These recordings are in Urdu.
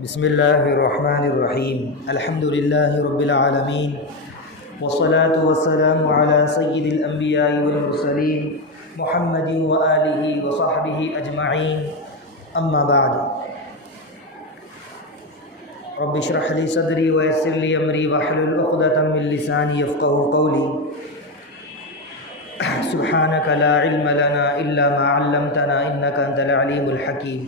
بسم اللہ الرحمن الرحیم الحمد للہ رب العالمین والصلاة والسلام علی سید الانبیاء والمرسلین محمد وآلہ وصحبہ اجمعین اما بعد رب اشرح لی صدری ویسر لی امری واحلل عقدۃ من لسانی یفقہوا قولی سبحانک لا علم لنا الا ما علمتنا انک انت العلیم الحکیم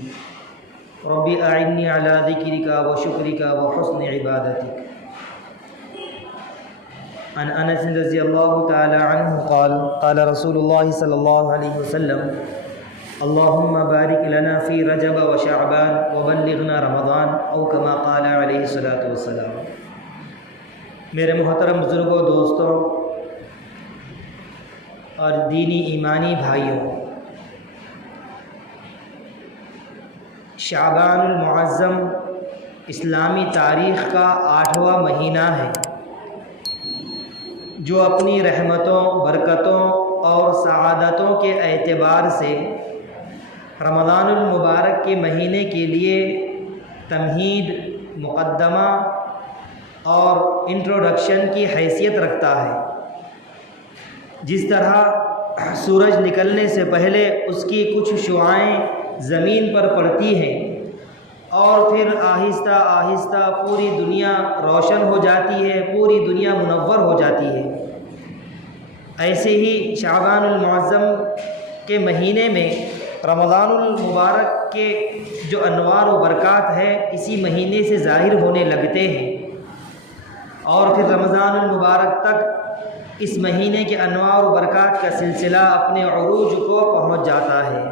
رب اعنی علی ذکرک وشکرک وحسن عبادتک۔ عن انس رضی اللہ تعالی عنہ قال قال رسول اللہ صلی اللہ علیہ وسلم اللہم بارک لنا فی رجب وشعبان وبلغنا رمضان او کما قال علیہ الصلاۃ والسلام۔ میرے محترم بزرگوں، دوستوں اور دینی ایمانی بھائیوں، شعبان المعظم اسلامی تاریخ کا 8واں مہینہ ہے، جو اپنی رحمتوں، برکتوں اور سعادتوں کے اعتبار سے رمضان المبارک کے مہینے کے لیے تمہید، مقدمہ اور انٹروڈکشن کی حیثیت رکھتا ہے۔ جس طرح سورج نکلنے سے پہلے اس کی کچھ شعاعیں زمین پر پڑتی ہیں اور پھر آہستہ آہستہ پوری دنیا روشن ہو جاتی ہے، پوری دنیا منور ہو جاتی ہے، ایسے ہی شعبان المعظم کے مہینے میں رمضان المبارک کے جو انوار و برکات ہے اسی مہینے سے ظاہر ہونے لگتے ہیں، اور پھر رمضان المبارک تک اس مہینے کے انوار و برکات کا سلسلہ اپنے عروج کو پہنچ جاتا ہے۔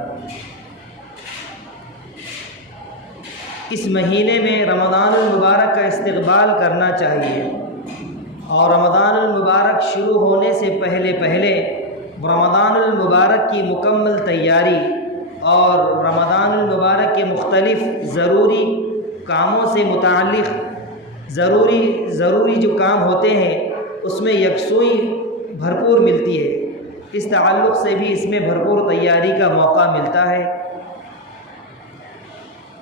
اس مہینے میں رمضان المبارک کا استقبال کرنا چاہیے، اور رمضان المبارک شروع ہونے سے پہلے رمضان المبارک کی مکمل تیاری اور رمضان المبارک کے مختلف ضروری کاموں سے متعلق ضروری جو کام ہوتے ہیں اس میں یکسوئی بھرپور ملتی ہے۔ اس تعلق سے بھی اس میں بھرپور تیاری کا موقع ملتا ہے،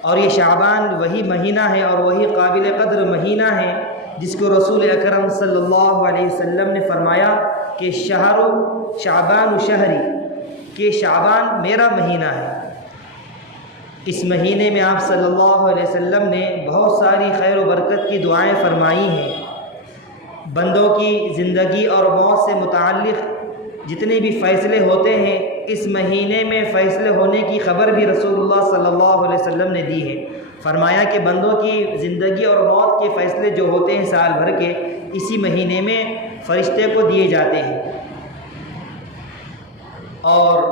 اور یہ شعبان وہی مہینہ ہے اور وہی قابل قدر مہینہ ہے جس کو رسول اکرم صلی اللہ علیہ وسلم نے فرمایا کہ شعبان شہری، کہ شعبان میرا مہینہ ہے۔ اس مہینے میں آپ صلی اللہ علیہ وسلم نے بہت ساری خیر و برکت کی دعائیں فرمائی ہیں۔ بندوں کی زندگی اور موت سے متعلق جتنے بھی فیصلے ہوتے ہیں اس مہینے میں فیصلے ہونے کی خبر بھی رسول اللہ صلی اللہ علیہ وسلم نے دی ہے۔ فرمایا کہ بندوں کی زندگی اور موت کے فیصلے جو ہوتے ہیں سال بھر کے، اسی مہینے میں فرشتے کو دیے جاتے ہیں، اور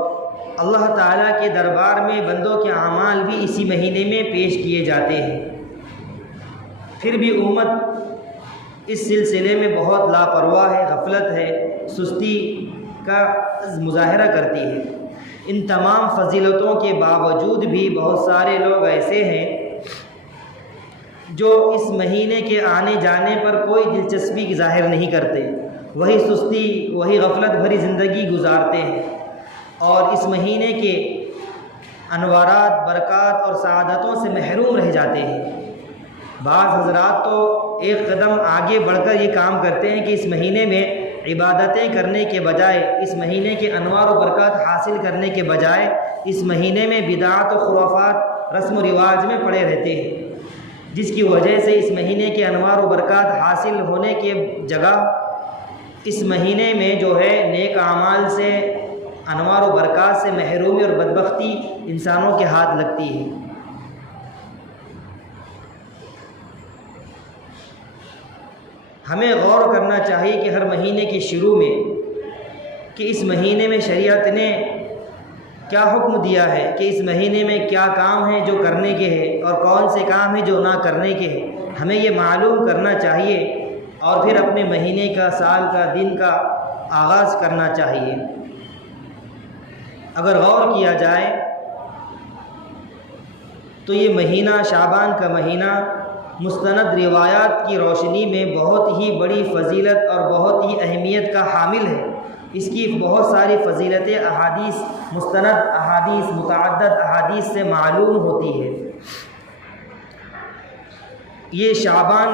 اللہ تعالیٰ کے دربار میں بندوں کے اعمال بھی اسی مہینے میں پیش کیے جاتے ہیں۔ پھر بھی امت اس سلسلے میں بہت لاپرواہ ہے، غفلت ہے، سستی کا مظاہرہ کرتی ہے۔ ان تمام فضیلتوں کے باوجود بھی بہت سارے لوگ ایسے ہیں جو اس مہینے کے آنے جانے پر کوئی دلچسپی ظاہر نہیں کرتے، وہی سستی، وہی غفلت بھری زندگی گزارتے ہیں، اور اس مہینے کے انوارات، برکات اور سعادتوں سے محروم رہ جاتے ہیں۔ بعض حضرات تو ایک قدم آگے بڑھ کر یہ کام کرتے ہیں کہ اس مہینے میں عبادتیں کرنے کے بجائے، اس مہینے کے انوار و برکات حاصل کرنے کے بجائے اس مہینے میں بدعات و خرافات، رسم و رواج میں پڑے رہتے ہیں، جس کی وجہ سے اس مہینے کے انوار و برکات حاصل ہونے کے جگہ اس مہینے میں جو ہے نیک اعمال سے، انوار و برکات سے محرومی اور بدبختی انسانوں کے ہاتھ لگتی ہے۔ ہمیں غور کرنا چاہیے کہ ہر مہینے کے شروع میں کہ اس مہینے میں شریعت نے کیا حکم دیا ہے، کہ اس مہینے میں کیا کام ہیں جو کرنے کے ہیں اور کون سے کام ہیں جو نہ کرنے کے ہیں۔ ہمیں یہ معلوم کرنا چاہیے اور پھر اپنے مہینے کا، سال کا، دن کا آغاز کرنا چاہیے۔ اگر غور کیا جائے تو یہ مہینہ، شعبان کا مہینہ، مستند روایات کی روشنی میں بہت ہی بڑی فضیلت اور بہت ہی اہمیت کا حامل ہے۔ اس کی بہت ساری فضیلتیں احادیث، مستند احادیث، متعدد احادیث سے معلوم ہوتی ہے۔ یہ شعبان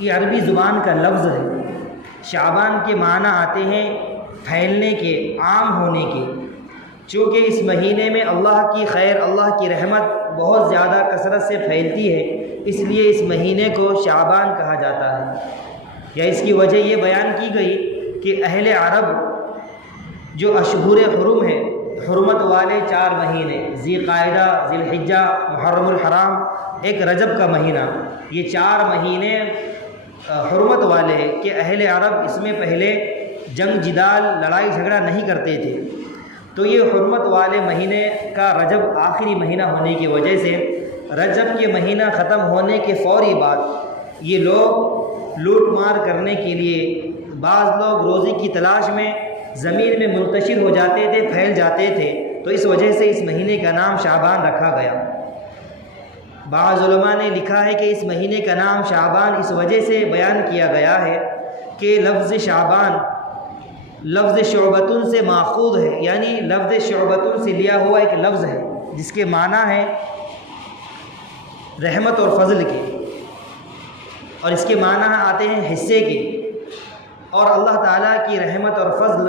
یہ عربی زبان کا لفظ ہے۔ شعبان کے معنی آتے ہیں پھیلنے کے، عام ہونے کے۔ چونکہ اس مہینے میں اللہ کی خیر، اللہ کی رحمت بہت زیادہ کثرت سے پھیلتی ہے، اس لیے اس مہینے کو شعبان کہا جاتا ہے۔ یا اس کی وجہ یہ بیان کی گئی کہ اہل عرب جو اشہر حرم ہے، حرمت والے 4 مہینے، ذی قعدہ، ذی الحجہ، محرم الحرام، ایک رجب کا مہینہ، یہ 4 مہینے حرمت والے ہیں کہ اہل عرب اس میں پہلے جنگ جدال، لڑائی جھگڑا نہیں کرتے تھے۔ تو یہ حرمت والے مہینے کا رجب آخری مہینہ ہونے کی وجہ سے رجب کے مہینہ ختم ہونے کے فوری بعد یہ لوگ لوٹ مار کرنے کے لیے، بعض لوگ روزی کی تلاش میں زمین میں منتشر ہو جاتے تھے، پھیل جاتے تھے، تو اس وجہ سے اس مہینے کا نام شعبان رکھا گیا۔ بعض علماء نے لکھا ہے کہ اس مہینے کا نام شعبان اس وجہ سے بیان کیا گیا ہے کہ لفظ شعبان لفظ شعبتن سے ماخوذ ہے، یعنی لفظ شعبتن سے لیا ہوا ایک لفظ ہے جس کے معنی ہے رحمت اور فضل کے، اور اس کے معنی آتے ہیں حصے کے، اور اللہ تعالیٰ کی رحمت اور فضل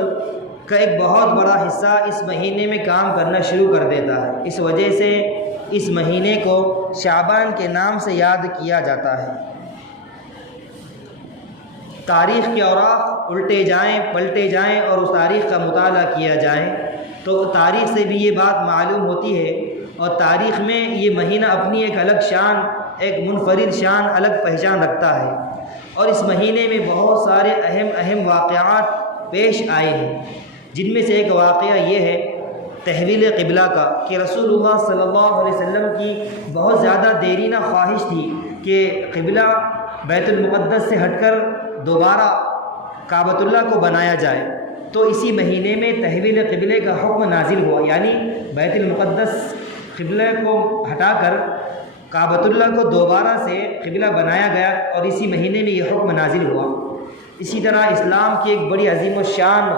کا ایک بہت بڑا حصہ اس مہینے میں کام کرنا شروع کر دیتا ہے۔ اس وجہ سے اس مہینے کو شعبان کے نام سے یاد کیا جاتا ہے۔ تاریخ کے اوراق الٹے جائیں، پلٹے جائیں اور اس تاریخ کا مطالعہ کیا جائے تو تاریخ سے بھی یہ بات معلوم ہوتی ہے، اور تاریخ میں یہ مہینہ اپنی ایک الگ شان، ایک منفرد شان، الگ پہچان رکھتا ہے، اور اس مہینے میں بہت سارے اہم واقعات پیش آئے ہیں، جن میں سے ایک واقعہ یہ ہے تحویل قبلہ کا، کہ رسول اللہ صلی اللہ علیہ وسلم کی بہت زیادہ دیرینہ خواہش تھی کہ قبلہ بیت المقدس سے ہٹ کر دوبارہ کعبۃ اللہ کو بنایا جائے، تو اسی مہینے میں تحویل قبلے کا حکم نازل ہوا، یعنی بیت المقدس قبلے کو ہٹا کر کعبۃ اللہ کو دوبارہ سے قبلہ بنایا گیا، اور اسی مہینے میں یہ حکم نازل ہوا۔ اسی طرح اسلام کی ایک بڑا عظیم الشان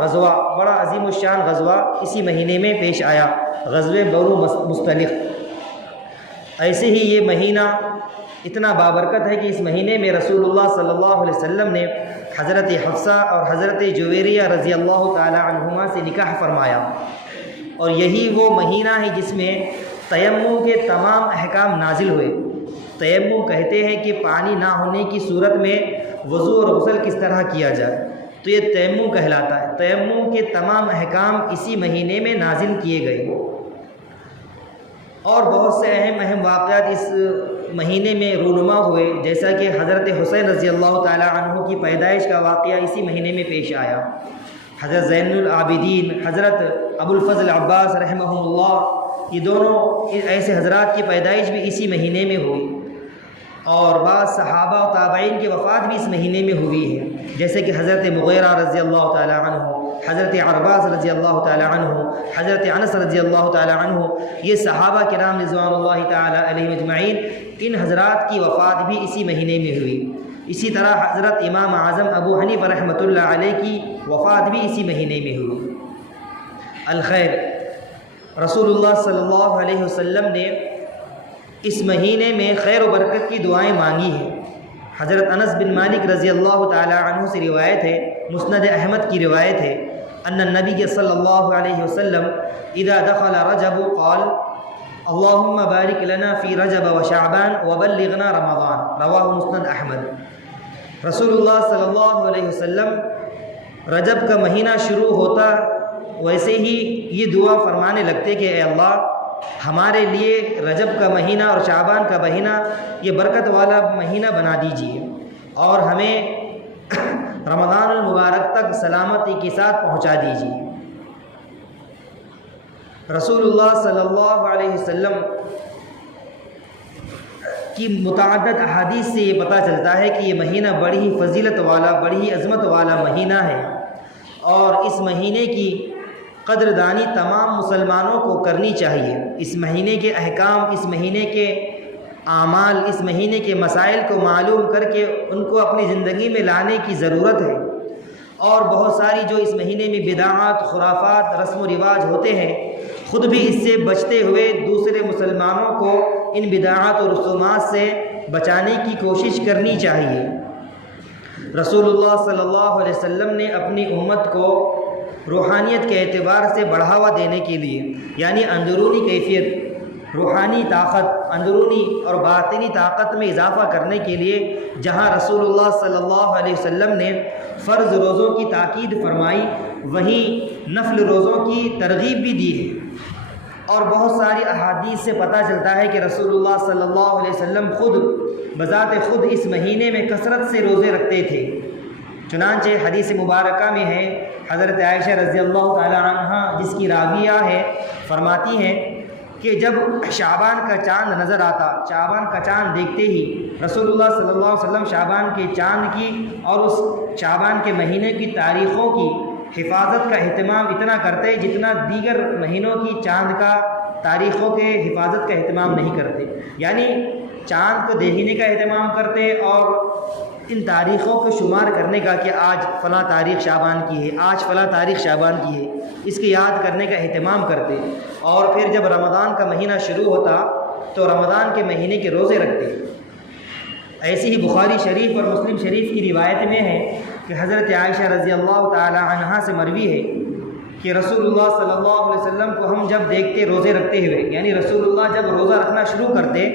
غزوہ اسی مہینے میں پیش آیا، غزوہ بنو مصطلق۔ ایسے ہی یہ مہینہ اتنا بابرکت ہے کہ اس مہینے میں رسول اللہ صلی اللہ علیہ وسلم نے حضرت حفصہ اور حضرت جویریہ رضی اللہ تعالی عنہما سے نکاح فرمایا، اور یہی وہ مہینہ ہے جس میں تیمم کے تمام احکام نازل ہوئے۔ تیمم کہتے ہیں کہ پانی نہ ہونے کی صورت میں وضو اور غسل کس طرح کیا جائے، تو یہ تیمم کہلاتا ہے۔ تیمم کے تمام احکام اسی مہینے میں نازل کیے گئے، اور بہت سے اہم واقعات اس مہینے میں رونما ہوئے، جیسا کہ حضرت حسین رضی اللہ تعالی عنہ کی پیدائش کا واقعہ اسی مہینے میں پیش آیا۔ حضرت زین العابدین، حضرت ابو الفضل عباس رحمہ اللہ، یہ دونوں ایسے حضرات کی پیدائش بھی اسی مہینے میں ہوئی، اور بعض صحابہ و تابعین کی وفات بھی اس مہینے میں ہوئی ہے، جیسے کہ حضرت مغیرہ رضی اللہ تعالی عنہ، حضرت عرباس رضی اللہ تعالی عنہ، حضرت انس رضی اللہ تعالی عنہ، یہ صحابہ کرام رضوان اللہ تعالی علیہم اجمعین، ان حضرات کی وفات بھی اسی مہینے میں ہوئی۔ اسی طرح حضرت امام اعظم ابو حنیفہ رحمۃ اللہ علیہ کی وفات بھی اسی مہینے میں ہوئی۔ الخیر، رسول اللہ صلی اللہ علیہ وسلم نے اس مہینے میں خیر و برکت کی دعائیں مانگی ہیں۔ حضرت انس بن مالک رضی اللہ تعالی عنہ سے روایت ہے، مسند احمد کی روایت ہے، ان النبی صلی اللہ علیہ وسلم اذا دخل رجب قال اللہم بارک لنا فی رجب و شعبان وبلغنا رمضان، رواہ مسند احمد۔ رسول اللہ صلی اللہ علیہ وسلم رجب کا مہینہ شروع ہوتا ویسے ہی یہ دعا فرمانے لگتے کہ اے اللہ، ہمارے لیے رجب کا مہینہ اور شعبان کا مہینہ یہ برکت والا مہینہ بنا دیجیے، اور ہمیں رمضان المبارک تک سلامتی کے ساتھ پہنچا دیجیے۔ رسول اللہ صلی اللہ علیہ وسلم کی متعدد احادیث سے یہ پتہ چلتا ہے کہ یہ مہینہ بڑی ہی فضیلت والا، بڑی ہی عظمت والا مہینہ ہے، اور اس مہینے کی قدردانی تمام مسلمانوں کو کرنی چاہیے۔ اس مہینے کے احکام، اس مہینے کے اعمال، اس مہینے کے مسائل کو معلوم کر کے ان کو اپنی زندگی میں لانے کی ضرورت ہے، اور بہت ساری جو اس مہینے میں بدعات، خرافات، رسم و رواج ہوتے ہیں، خود بھی اس سے بچتے ہوئے دوسرے مسلمانوں کو ان بدعات اور رسومات سے بچانے کی کوشش کرنی چاہیے۔ رسول اللہ صلی اللہ علیہ وسلم نے اپنی امت کو روحانیت کے اعتبار سے بڑھاوا دینے کے لیے، یعنی اندرونی کیفیت، روحانی طاقت، اندرونی اور باطنی طاقت میں اضافہ کرنے کے لیے جہاں رسول اللہ صلی اللہ علیہ وسلم نے فرض روزوں کی تاکید فرمائی، وہیں نفل روزوں کی ترغیب بھی دی ہے۔ اور بہت ساری احادیث سے پتہ چلتا ہے کہ رسول اللہ صلی اللہ علیہ وسلم خود بذات خود اس مہینے میں کثرت سے روزے رکھتے تھے۔ چنانچہ حدیث مبارکہ میں ہے، حضرت عائشہ رضی اللہ تعالی عنہا جس کی راویہ ہے، فرماتی ہیں کہ جب شعبان کا چاند نظر آتا، شعبان کا چاند دیکھتے ہی رسول اللہ صلی اللہ علیہ وسلم شعبان کے چاند کی اور اس شعبان کے مہینے کی تاریخوں کی حفاظت کا اہتمام اتنا کرتے جتنا دیگر مہینوں کی چاند کا تاریخوں کے حفاظت کا اہتمام نہیں کرتے، یعنی چاند کو دیکھنے کا اہتمام کرتے اور ان تاریخوں کو شمار کرنے کا کہ آج فلاں تاریخ شعبان کی ہے، آج فلاں تاریخ شعبان کی ہے، اس کے یاد کرنے کا اہتمام کرتے۔ اور پھر جب رمضان کا مہینہ شروع ہوتا تو رمضان کے مہینے کے روزے رکھتے۔ ایسی ہی بخاری شریف اور مسلم شریف کی روایت میں ہے کہ حضرت عائشہ رضی اللہ تعالی عنہا سے مروی ہے کہ رسول اللہ صلی اللہ علیہ وسلم کو ہم جب دیکھتے روزے رکھتے ہوئے، یعنی رسول اللہ جب روزہ رکھنا شروع کرتے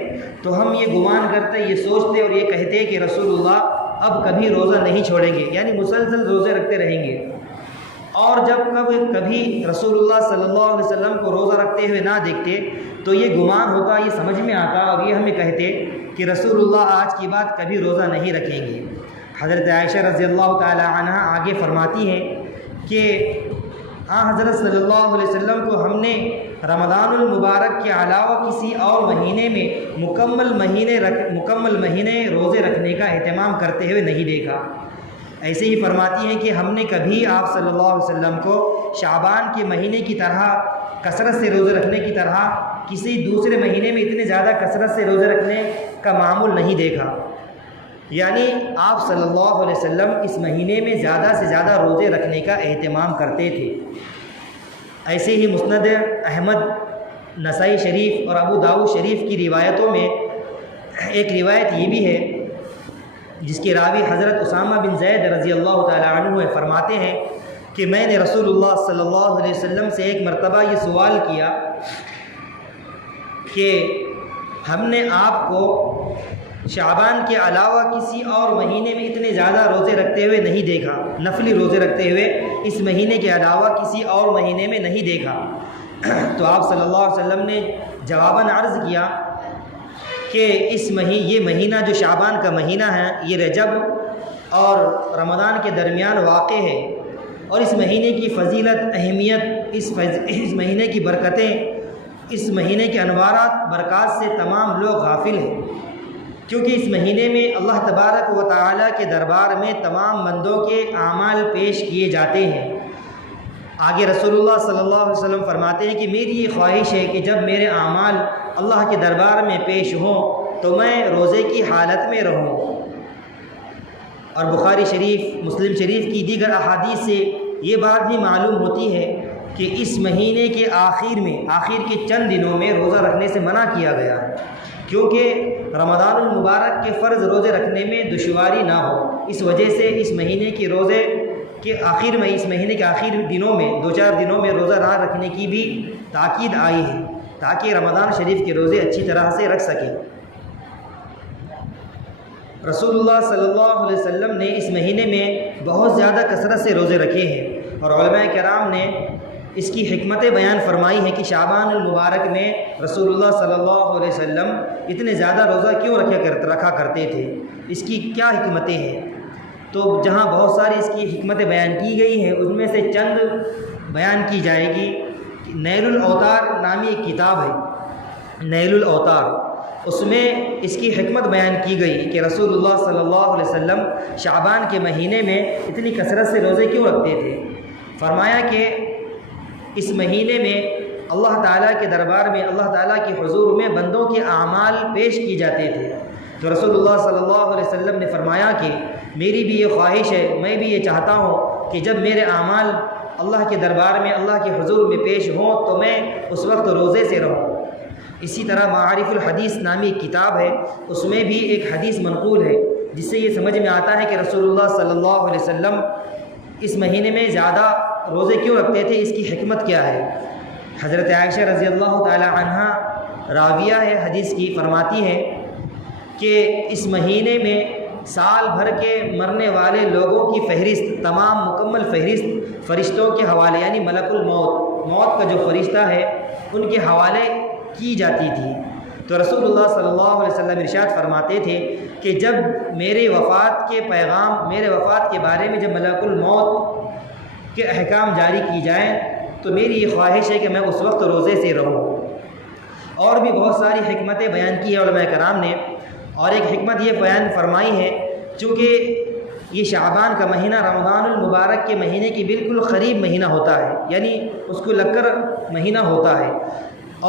تو ہم یہ گمان کرتے، یہ سوچتے اور یہ کہتے کہ رسول اللہ اب کبھی روزہ نہیں چھوڑیں گے، یعنی مسلسل روزے رکھتے رہیں گے۔ اور جب کبھی رسول اللہ صلی اللہ علیہ وسلم کو روزہ رکھتے ہوئے نہ دیکھتے تو یہ گمان ہوتا، یہ سمجھ میں آتا اور یہ ہمیں کہتے کہ رسول اللہ آج کی بات کبھی روزہ نہیں رکھیں گے۔ حضرت عائشہ رضی اللہ تعالی عنہا آگے فرماتی ہیں کہ حضرت صلی اللہ علیہ وسلم کو ہم نے رمضان المبارک کے علاوہ کسی اور مہینے میں مکمل مہینے روزے رکھنے کا اہتمام کرتے ہوئے نہیں دیکھا۔ ایسے ہی فرماتی ہیں کہ ہم نے کبھی آپ صلی اللہ علیہ وسلم کو شعبان کے مہینے کی طرح کثرت سے روزے رکھنے کی طرح کسی دوسرے مہینے میں اتنے زیادہ کثرت سے روزے رکھنے کا معمول نہیں دیکھا، یعنی آپ صلی اللہ علیہ وسلم اس مہینے میں زیادہ سے زیادہ روزے رکھنے کا اہتمام کرتے تھے۔ ایسے ہی مسند احمد، نسائی شریف اور ابو داؤد شریف کی روایتوں میں ایک روایت یہ بھی ہے جس کے راوی حضرت اسامہ بن زید رضی اللہ تعالی عنہ فرماتے ہیں کہ میں نے رسول اللہ صلی اللہ علیہ وسلم سے ایک مرتبہ یہ سوال کیا کہ ہم نے آپ کو شعبان کے علاوہ کسی اور مہینے میں اتنے زیادہ روزے رکھتے ہوئے نہیں دیکھا، نفلی روزے رکھتے ہوئے اس مہینے کے علاوہ کسی اور مہینے میں نہیں دیکھا۔ تو آپ صلی اللہ علیہ وسلم نے جواباً عرض کیا کہ یہ مہینہ جو شعبان کا مہینہ ہے یہ رجب اور رمضان کے درمیان واقع ہے، اور اس مہینے کی فضیلت، اہمیت، اس مہینے کی برکتیں، اس مہینے کے انوارات برکات سے تمام لوگ غافل ہیں، کیونکہ اس مہینے میں اللہ تبارک و تعالیٰ کے دربار میں تمام بندوں کے اعمال پیش کیے جاتے ہیں۔ آگے رسول اللہ صلی اللہ علیہ وسلم فرماتے ہیں کہ میری یہ خواہش ہے کہ جب میرے اعمال اللہ کے دربار میں پیش ہوں تو میں روزے کی حالت میں رہوں۔ اور بخاری شریف، مسلم شریف کی دیگر احادیث سے یہ بات بھی معلوم ہوتی ہے کہ اس مہینے کے آخر کے چند دنوں میں روزہ رکھنے سے منع کیا گیا ہے، کیونکہ رمضان المبارک کے فرض روزے رکھنے میں دشواری نہ ہو، اس وجہ سے اس مہینے کے روزے کے آخر میں، اس مہینے کے آخر دنوں میں 2-4 دنوں میں روزہ نہ رکھنے کی بھی تاکید آئی ہے تاکہ رمضان شریف کے روزے اچھی طرح سے رکھ سکیں۔ رسول اللہ صلی اللہ علیہ وسلم نے اس مہینے میں بہت زیادہ کثرت سے روزے رکھے ہیں، اور علماء کرام نے اس کی حکمتیں بیان فرمائی ہیں کہ شعبان المبارک میں رسول اللہ صلی اللہ علیہ وسلم اتنے زیادہ روزہ کیوں رکھا کرتے تھے، اس کی کیا حکمتیں ہیں۔ تو جہاں بہت ساری اس کی حکمتیں بیان کی گئی ہیں، ان میں سے چند بیان کی جائے گی۔ نیل الاوتار نامی ایک کتاب ہے، نیل الاوتار، اس میں اس کی حکمت بیان کی گئی کہ رسول اللہ صلی اللہ علیہ وسلم شعبان کے مہینے میں اتنی کثرت سے روزے کیوں رکھتے تھے۔ فرمایا کہ اس مہینے میں اللہ تعالیٰ کے دربار میں، اللہ تعالیٰ کے حضور میں بندوں کے اعمال پیش کی جاتے تھے، تو رسول اللہ صلی اللہ علیہ وسلم نے فرمایا کہ میری بھی یہ خواہش ہے، میں بھی یہ چاہتا ہوں کہ جب میرے اعمال اللہ کے دربار میں، اللہ کے حضور میں پیش ہوں تو میں اس وقت روزے سے رہوں۔ اسی طرح معارف الحدیث نامی ایک کتاب ہے، اس میں بھی ایک حدیث منقول ہے جس سے یہ سمجھ میں آتا ہے کہ رسول اللہ صلی اللہ علیہ وسلم اس مہینے میں زیادہ روزے کیوں رکھتے تھے، اس کی حکمت کیا ہے۔ حضرت عائشہ رضی اللہ تعالی عنہا راویہ ہے حدیث کی، فرماتی ہے کہ اس مہینے میں سال بھر کے مرنے والے لوگوں کی فہرست، تمام مکمل فہرست فرشتوں کے حوالے، یعنی ملک الموت، موت کا جو فرشتہ ہے ان کے حوالے کی جاتی تھی۔ تو رسول اللہ صلی اللہ علیہ وسلم ارشاد فرماتے تھے کہ جب میرے وفات کے پیغام، میرے وفات کے بارے میں جب ملک الموت کے احکام جاری کی جائیں تو میری یہ خواہش ہے کہ میں اس وقت روزے سے رہوں۔ اور بھی بہت ساری حکمتیں بیان کی ہیں علماء کرام نے، اور ایک حکمت یہ بیان فرمائی ہے چونکہ یہ شعبان کا مہینہ رمضان المبارک کے مہینے کی بالکل قریب مہینہ ہوتا ہے، یعنی اس کو لگ کر مہینہ ہوتا ہے،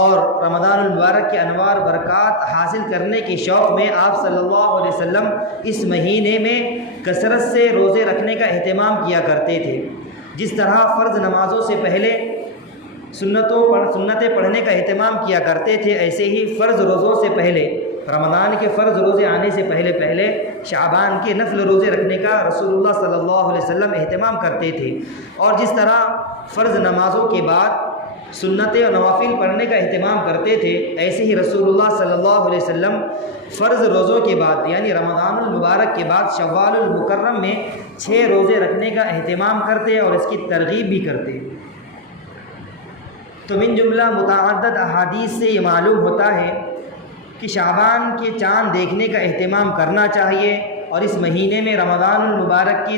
اور رمضان المبارک کے انوار برکات حاصل کرنے کے شوق میں آپ صلی اللہ علیہ وسلم اس مہینے میں کثرت سے روزے رکھنے کا اہتمام کیا کرتے تھے۔ جس طرح فرض نمازوں سے پہلے سنتیں پڑھنے کا اہتمام کیا کرتے تھے، ایسے ہی فرض روزوں سے پہلے، رمضان کے فرض روزے آنے سے پہلے شعبان کے نفل روزے رکھنے کا رسول اللہ صلی اللہ علیہ وسلم اہتمام کرتے تھے۔ اور جس طرح فرض نمازوں کے بعد سنتیں اور نوافل پڑھنے کا اہتمام کرتے تھے، ایسے ہی رسول اللہ صلی اللہ علیہ وسلم فرض روزوں کے بعد، یعنی رمضان المبارک کے بعد شوال المکرم میں 6 روزے رکھنے کا اہتمام کرتے اور اس کی ترغیب بھی کرتے۔ تو من جملہ متعدد احادیث سے یہ معلوم ہوتا ہے کہ شعبان کے چاند دیکھنے کا اہتمام کرنا چاہیے، اور اس مہینے میں رمضان المبارک کی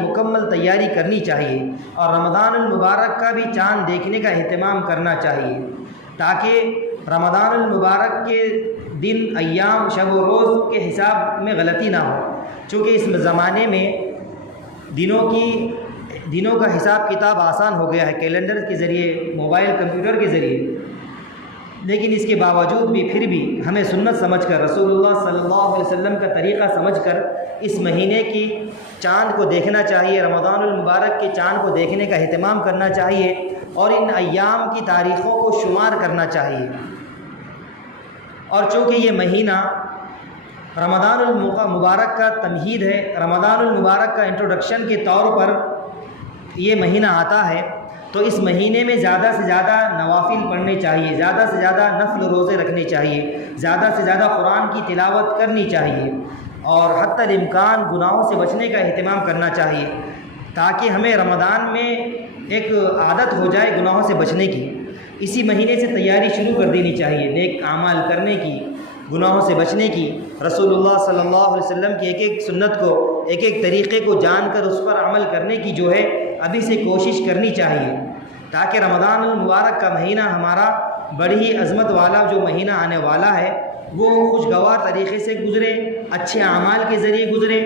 مکمل تیاری کرنی چاہیے، اور رمضان المبارک کا بھی چاند دیکھنے کا اہتمام کرنا چاہیے تاکہ رمضان المبارک کے دن، ایام، شب و روز کے حساب میں غلطی نہ ہو، چونکہ اس زمانے میں دنوں کا حساب کتاب آسان ہو گیا ہے کیلنڈر کے ذریعے، موبائل کمپیوٹر کے ذریعے، لیکن اس کے باوجود بھی پھر بھی ہمیں سنت سمجھ کر، رسول اللہ صلی اللہ علیہ وسلم کا طریقہ سمجھ کر اس مہینے کی چاند کو دیکھنا چاہیے، رمضان المبارک کے چاند کو دیکھنے کا اہتمام کرنا چاہیے، اور ان ایام کی تاریخوں کو شمار کرنا چاہیے۔ اور چونکہ یہ مہینہ رمضان المبارک کا تمہید ہے، رمضان المبارک کا انٹروڈکشن کے طور پر یہ مہینہ آتا ہے، تو اس مہینے میں زیادہ سے زیادہ نوافل پڑھنے چاہیے، زیادہ سے زیادہ نفل روزے رکھنے چاہیے، زیادہ سے زیادہ قرآن کی تلاوت کرنی چاہیے، اور حتی الامکان گناہوں سے بچنے کا اہتمام کرنا چاہیے، تاکہ ہمیں رمضان میں ایک عادت ہو جائے گناہوں سے بچنے کی۔ اسی مہینے سے تیاری شروع کر دینی چاہیے نیک اعمال کرنے کی، گناہوں سے بچنے کی۔ رسول اللہ صلی اللہ علیہ وسلم کی ایک ایک سنت کو، ایک ایک طریقے کو جان کر اس پر عمل کرنے کی جو ہے ابھی سے کوشش کرنی چاہیے، تاکہ رمضان المبارک کا مہینہ ہمارا بڑی ہی عظمت والا جو مہینہ آنے والا ہے وہ خوشگوار طریقے سے گزرے، اچھے اعمال کے ذریعے گزرے،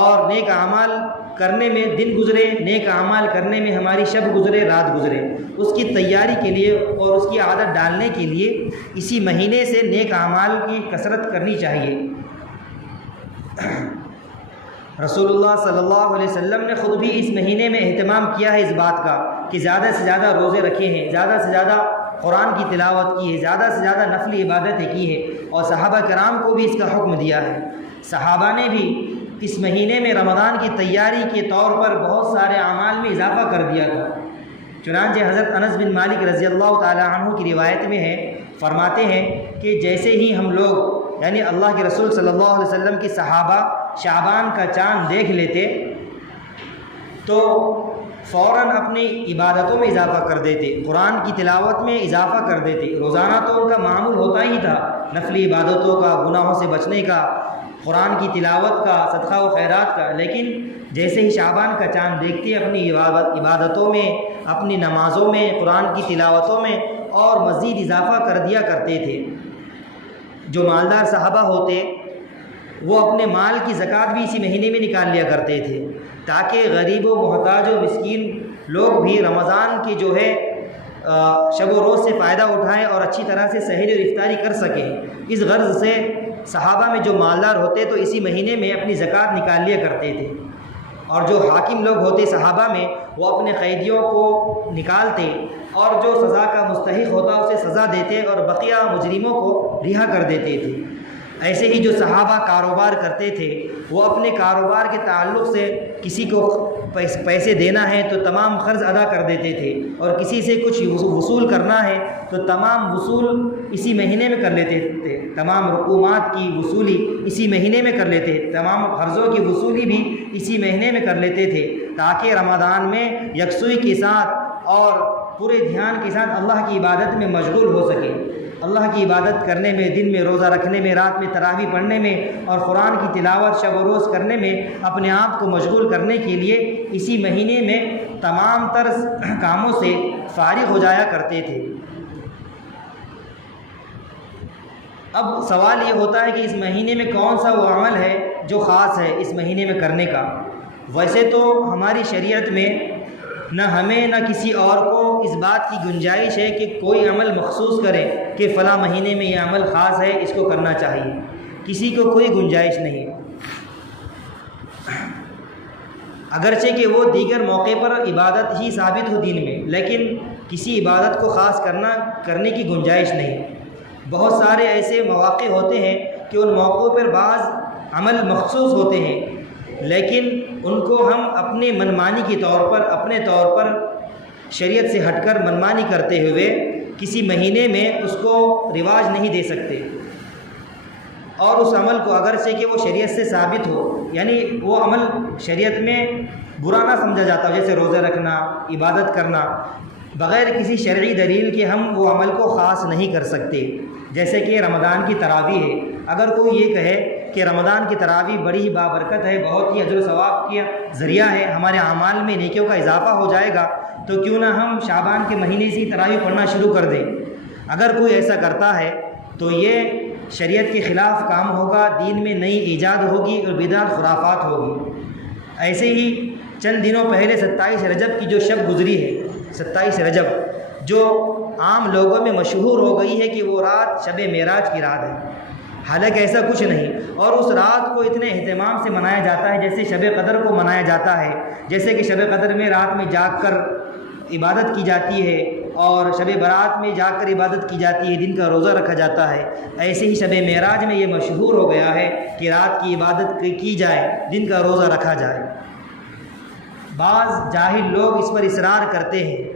اور نیک اعمال کرنے میں دن گزرے، نیک اعمال کرنے میں ہماری شب گزرے، رات گزرے۔ اس کی تیاری کے لیے اور اس کی عادت ڈالنے کے لیے اسی مہینے سے نیک اعمال کی کثرت کرنی چاہیے۔ رسول اللہ صلی اللہ علیہ وسلم نے خود بھی اس مہینے میں اہتمام کیا ہے اس بات کا کہ زیادہ سے زیادہ روزے رکھے ہیں، زیادہ سے زیادہ قرآن کی تلاوت کی ہے، زیادہ سے زیادہ نفلی عبادتیں کی ہے، اور صحابہ کرام کو بھی اس کا حکم دیا ہے۔ صحابہ نے بھی اس مہینے میں رمضان کی تیاری کے طور پر بہت سارے اعمال میں اضافہ کر دیا تھا۔ چنانچہ حضرت انس بن مالک رضی اللہ تعالی عنہ کی روایت میں ہے، فرماتے ہیں کہ جیسے ہی ہم لوگ یعنی اللہ کے رسول صلی اللہ علیہ وسلم کی صحابہ شعبان کا چاند دیکھ لیتے تو فوراً اپنی عبادتوں میں اضافہ کر دیتے، قرآن کی تلاوت میں اضافہ کر دیتے۔ روزانہ تو ان کا معمول ہوتا ہی تھا نفلی عبادتوں کا، گناہوں سے بچنے کا، قرآن کی تلاوت کا، صدقہ و خیرات کا، لیکن جیسے ہی شعبان کا چاند دیکھتے اپنی عبادتوں میں، اپنی نمازوں میں، قرآن کی تلاوتوں میں اور مزید اضافہ کر دیا کرتے تھے۔ جو مالدار صحابہ ہوتے وہ اپنے مال کی زکوٰۃ بھی اسی مہینے میں نکال لیا کرتے تھے، تاکہ غریب و محتاج و مسکین لوگ بھی رمضان کی جو ہے شب و روز سے فائدہ اٹھائیں اور اچھی طرح سے سحری اور افطاری کر سکیں۔ اس غرض سے صحابہ میں جو مالدار ہوتے تو اسی مہینے میں اپنی زکوٰۃ نکال لیا کرتے تھے، اور جو حاکم لوگ ہوتے صحابہ میں وہ اپنے قیدیوں کو نکالتے اور جو سزا کا مستحق ہوتا اسے سزا دیتے اور بقیہ مجرموں کو رہا کر دیتے تھے۔ ایسے ہی جو صحابہ کاروبار کرتے تھے وہ اپنے کاروبار کے تعلق سے کسی کو پیسے دینا ہے تو تمام قرض ادا کر دیتے تھے، اور کسی سے کچھ وصول کرنا ہے تو تمام وصول اسی مہینے میں کر لیتے تھے، تمام رقومات کی وصولی اسی مہینے میں کر لیتے، تمام قرضوں کی وصولی بھی اسی مہینے میں کر لیتے تھے، تاکہ رمضان میں یکسوئی کے ساتھ اور پورے دھیان کے ساتھ اللہ کی عبادت میں مشغول ہو سکے۔ اللہ کی عبادت کرنے میں، دن میں روزہ رکھنے میں، رات میں تراویح پڑھنے میں اور قرآن کی تلاوت شب و روز کرنے میں اپنے آپ کو مشغول کرنے کے لیے اسی مہینے میں تمام تر کاموں سے فارغ ہو جایا کرتے تھے۔ اب سوال یہ ہوتا ہے کہ اس مہینے میں کون سا وہ عمل ہے جو خاص ہے اس مہینے میں کرنے کا؟ ویسے تو ہماری شریعت میں نہ ہمیں نہ کسی اور کو اس بات کی گنجائش ہے کہ کوئی عمل مخصوص کرے کہ فلاں مہینے میں یہ عمل خاص ہے، اس کو کرنا چاہیے، کسی کو کوئی گنجائش نہیں، اگرچہ کہ وہ دیگر موقع پر عبادت ہی ثابت ہو دین میں، لیکن کسی عبادت کو خاص کرنے کی گنجائش نہیں۔ بہت سارے ایسے مواقع ہوتے ہیں کہ ان موقعوں پر بعض عمل مخصوص ہوتے ہیں، لیکن ان کو ہم اپنے منمانی کے طور پر، اپنے طور پر شریعت سے ہٹ کر منمانی کرتے ہوئے کسی مہینے میں اس کو رواج نہیں دے سکتے، اور اس عمل کو اگرچہ کہ وہ شریعت سے ثابت ہو، یعنی وہ عمل شریعت میں برا نہ سمجھا جاتا ہو، جیسے روزہ رکھنا، عبادت کرنا، بغیر کسی شرعی دلیل کے ہم وہ عمل کو خاص نہیں کر سکتے۔ جیسے کہ رمضان کی تراویح ہے، اگر کوئی یہ کہے کہ رمضان کی تراویح بڑی ہی بابرکت ہے، بہت ہی اجر و ثواب کا ذریعہ ہے، ہمارے اعمال میں نیکیوں کا اضافہ ہو جائے گا، تو کیوں نہ ہم شعبان کے مہینے سے ہی تراویح پڑھنا شروع کر دیں۔ اگر کوئی ایسا کرتا ہے تو یہ شریعت کے خلاف کام ہوگا، دین میں نئی ایجاد ہوگی اور بدعت خرافات ہوگی۔ ایسے ہی چند دنوں پہلے 27 رجب کی جو شب گزری ہے، 27 رجب جو عام لوگوں میں مشہور ہو گئی ہے کہ وہ رات شب معراج کی رات ہے، حالانکہ ایسا کچھ نہیں، اور اس رات کو اتنے اہتمام سے منایا جاتا ہے جیسے شب قدر کو منایا جاتا ہے، جیسے کہ شب قدر میں رات میں جاگ کر عبادت کی جاتی ہے اور شب برات میں جاگ کر عبادت کی جاتی ہے، دن کا روزہ رکھا جاتا ہے، ایسے ہی شب معراج میں یہ مشہور ہو گیا ہے کہ رات کی عبادت کی جائے، دن کا روزہ رکھا جائے۔ بعض جاہل لوگ اس پر اصرار کرتے ہیں،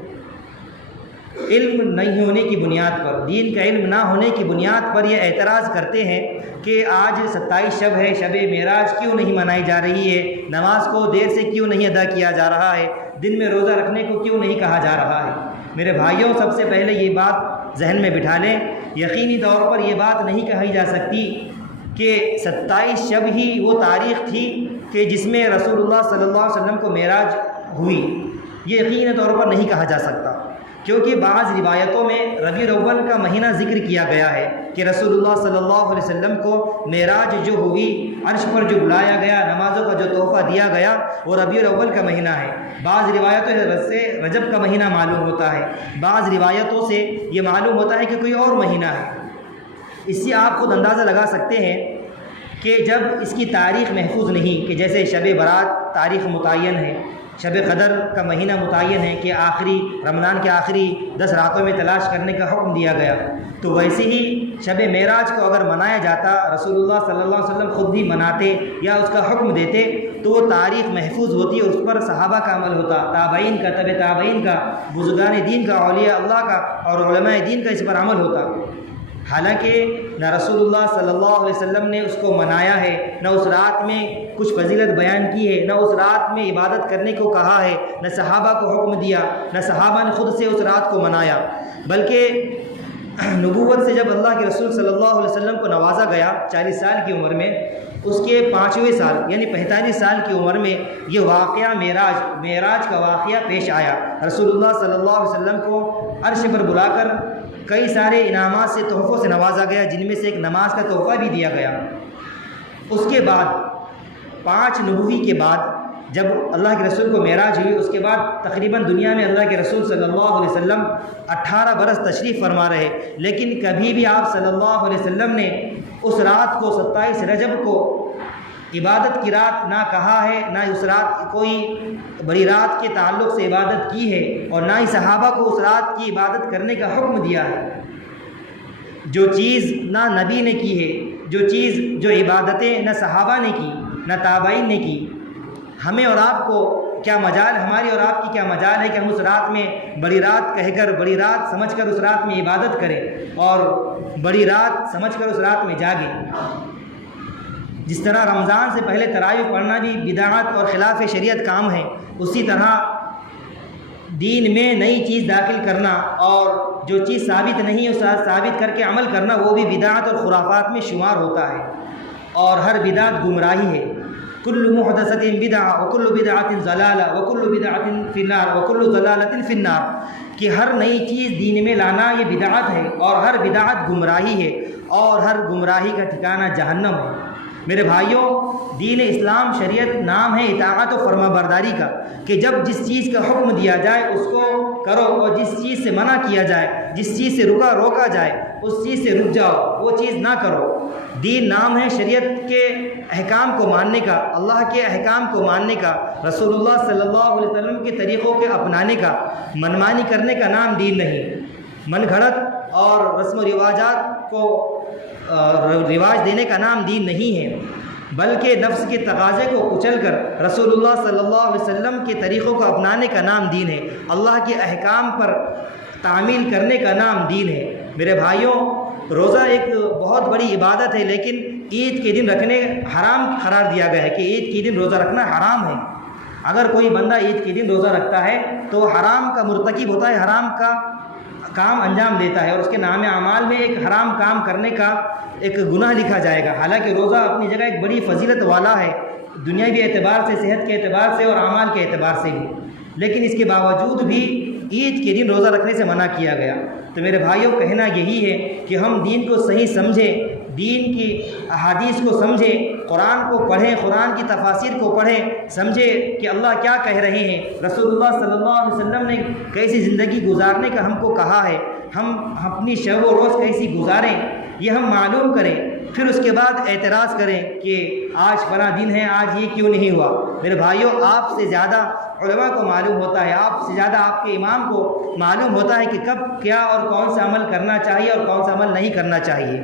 علم نہیں ہونے کی بنیاد پر، دین کا علم نہ ہونے کی بنیاد پر یہ اعتراض کرتے ہیں کہ آج 27 شب ہے، شب معراج کیوں نہیں منائی جا رہی ہے، نماز کو دیر سے کیوں نہیں ادا کیا جا رہا ہے، دن میں روزہ رکھنے کو کیوں نہیں کہا جا رہا ہے۔ میرے بھائیوں، سب سے پہلے یہ بات ذہن میں بٹھا لیں، یقینی طور پر یہ بات نہیں کہی جا سکتی کہ 27 شب ہی وہ تاریخ تھی کہ جس میں رسول اللہ صلی اللہ علیہ وسلم کو معراج ہوئی، یہ یقینی طور پر نہیں کہا جا سکتا، کیونکہ بعض روایتوں میں ربیع الاول کا مہینہ ذکر کیا گیا ہے کہ رسول اللہ صلی اللہ علیہ وسلم کو معراج جو ہوئی، عرش پر جو بلایا گیا، نمازوں کا جو تحفہ دیا گیا، وہ ربیع الاول کا مہینہ ہے۔ بعض روایتوں سے رجب کا مہینہ معلوم ہوتا ہے، بعض روایتوں سے یہ معلوم ہوتا ہے کہ کوئی اور مہینہ ہے۔ اس سے آپ خود اندازہ لگا سکتے ہیں کہ جب اس کی تاریخ محفوظ نہیں، کہ جیسے شب برات تاریخ متعین ہے، شب قدر کا مہینہ متعین ہے کہ آخری رمضان کے آخری 10 راتوں میں تلاش کرنے کا حکم دیا گیا، تو ویسے ہی شب معراج کو اگر منایا جاتا، رسول اللہ صلی اللہ علیہ وسلم خود بھی مناتے یا اس کا حکم دیتے، تو وہ تاریخ محفوظ ہوتی اور اس پر صحابہ کا عمل ہوتا، تابعین کا، تبع تابعین کا، بزرگان دین کا، اولیاء اللہ کا اور علماء دین کا اس پر عمل ہوتا۔ حالانکہ نہ رسول اللہ صلی اللہ علیہ وسلم نے اس کو منایا ہے، نہ اس رات میں کچھ فضیلت بیان کی ہے، نہ اس رات میں عبادت کرنے کو کہا ہے، نہ صحابہ کو حکم دیا، نہ صحابہ نے خود سے اس رات کو منایا، بلکہ نبوت سے جب اللہ کے رسول صلی اللہ علیہ وسلم کو نوازا گیا 40 سال کی عمر میں، اس کے 5ویں سال یعنی 45 سال کی عمر میں یہ واقعہ معراج کا واقعہ پیش آیا۔ رسول اللہ صلی اللہ علیہ وسلم کو عرش پر بلا کر کئی سارے انعامات سے، تحفوں سے نوازا گیا، جن میں سے ایک نماز کا تحفہ بھی دیا گیا۔ اس کے بعد 5 نبوی کے بعد جب اللہ کے رسول کو معراج ہوئی، اس کے بعد تقریباً دنیا میں اللہ کے رسول صلی اللہ علیہ وسلم 18 برس تشریف فرما رہے، لیکن کبھی بھی آپ صلی اللہ علیہ وسلم نے اس رات کو 27 رجب کو عبادت کی رات نہ کہا ہے، نہ اس رات کوئی بڑی رات کے تعلق سے عبادت کی ہے، اور نہ ہی صحابہ کو اس رات کی عبادت کرنے کا حکم دیا ہے۔ جو چیز نہ نبی نے کی ہے، جو عبادتیں نہ صحابہ نے کی نہ تابعین نے کی، ہمیں اور آپ کو کیا مجال، ہماری اور آپ کی کیا مجال ہے کہ ہم اس رات میں بڑی رات کہہ کر، بڑی رات سمجھ کر اس رات میں عبادت کریں اور بڑی رات سمجھ کر اس رات میں جاگیں۔ جس طرح رمضان سے پہلے تراویح پڑھنا بھی بدعت اور خلاف شریعت کام ہے، اسی طرح دین میں نئی چیز داخل کرنا اور جو چیز ثابت نہیں اس ثابت کر کے عمل کرنا، وہ بھی بدعت اور خرافات میں شمار ہوتا ہے، اور ہر بدعت گمراہی ہے۔ کل محدثۃ بدعہ وکل بدعۃ ضلالہ وکل بدعۃ فی النار وکل ضلالۃ فی النار، کہ ہر نئی چیز دین میں لانا یہ بدعت ہے، اور ہر بدعت گمراہی ہے، اور ہر گمراہی کا ٹھکانہ جہنم ہے۔ میرے بھائیوں، دین اسلام شریعت نام ہے اطاعت و فرما برداری کا، کہ جب جس چیز کا حکم دیا جائے اس کو کرو، اور جس چیز سے منع کیا جائے، جس چیز سے روکا جائے اس چیز سے رک جاؤ، وہ چیز نہ کرو۔ دین نام ہے شریعت کے احکام کو ماننے کا، اللہ کے احکام کو ماننے کا، رسول اللہ صلی اللہ علیہ وسلم کے طریقوں کے اپنانے کا۔ منمانی کرنے کا نام دین نہیں، من گھڑت اور رسم و رواجات کو رواج دینے کا نام دین نہیں ہے، بلکہ نفس کے تقاضے کو کچل کر رسول اللہ صلی اللہ علیہ وسلم کے طریقوں کو اپنانے کا نام دین ہے، اللہ کے احکام پر تعمیل کرنے کا نام دین ہے۔ میرے بھائیوں، روزہ ایک بہت بڑی عبادت ہے، لیکن عید کے دن رکھنے حرام قرار دیا گیا ہے کہ عید کے دن روزہ رکھنا حرام ہے۔ اگر کوئی بندہ عید کے دن روزہ رکھتا ہے تو وہ حرام کا مرتکب ہوتا ہے، حرام کا کام انجام دیتا ہے، اور اس کے نام اعمال میں ایک حرام کام کرنے کا ایک گناہ لکھا جائے گا۔ حالانکہ روزہ اپنی جگہ ایک بڑی فضیلت والا ہے، دنیاوی اعتبار سے، صحت کے اعتبار سے اور اعمال کے اعتبار سے بھی، لیکن اس کے باوجود بھی عید کے دن روزہ رکھنے سے منع کیا گیا۔ تو میرے بھائیوں، کہنا یہی ہے کہ ہم دین کو صحیح سمجھیں، دین کی احادیث کو سمجھیں، قرآن کو پڑھیں، قرآن کی تفاسیر کو پڑھیں، سمجھیں کہ اللہ کیا کہہ رہے ہیں، رسول اللہ صلی اللہ علیہ وسلم نے کیسی زندگی گزارنے کا ہم کو کہا ہے، ہم اپنی شب و روز کیسی گزاریں یہ ہم معلوم کریں، پھر اس کے بعد اعتراض کریں کہ آج فلاں دن ہے، آج یہ کیوں نہیں ہوا۔ میرے بھائیوں، آپ سے زیادہ علماء کو معلوم ہوتا ہے، آپ سے زیادہ آپ کے امام کو معلوم ہوتا ہے کہ کب کیا اور کون سا عمل کرنا چاہیے اور کون سا عمل نہیں کرنا چاہیے۔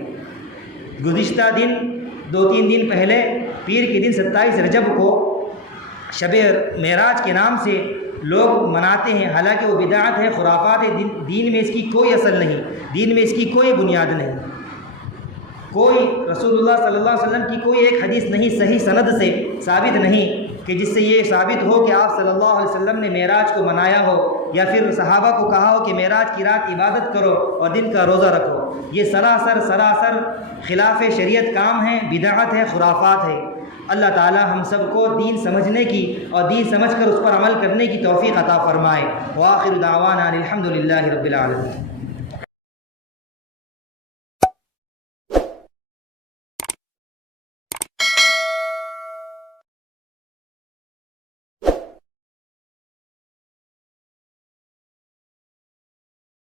گزشتہ دن 2-3 دن پہلے پیر کے دن 27 رجب کو شب معراج کے نام سے لوگ مناتے ہیں، حالانکہ وہ بدعت ہے، خرافات ہے، دین میں اس کی کوئی اصل نہیں، دین میں اس کی کوئی بنیاد نہیں، کوئی رسول اللہ صلی اللہ علیہ وسلم کی کوئی ایک حدیث نہیں صحیح سند سے ثابت نہیں کہ جس سے یہ ثابت ہو کہ آپ صلی اللہ علیہ وسلم نے معراج کو منایا ہو، یا پھر صحابہ کو کہا ہو کہ معراج کی رات عبادت کرو اور دن کا روزہ رکھو۔ یہ سراسر خلاف شریعت کام ہے، بدعت ہے، خرافات ہے۔ اللہ تعالی ہم سب کو دین سمجھنے کی اور دین سمجھ کر اس پر عمل کرنے کی توفیق عطا فرمائے۔ وآخر دعوانا الحمد للہ رب العالمین۔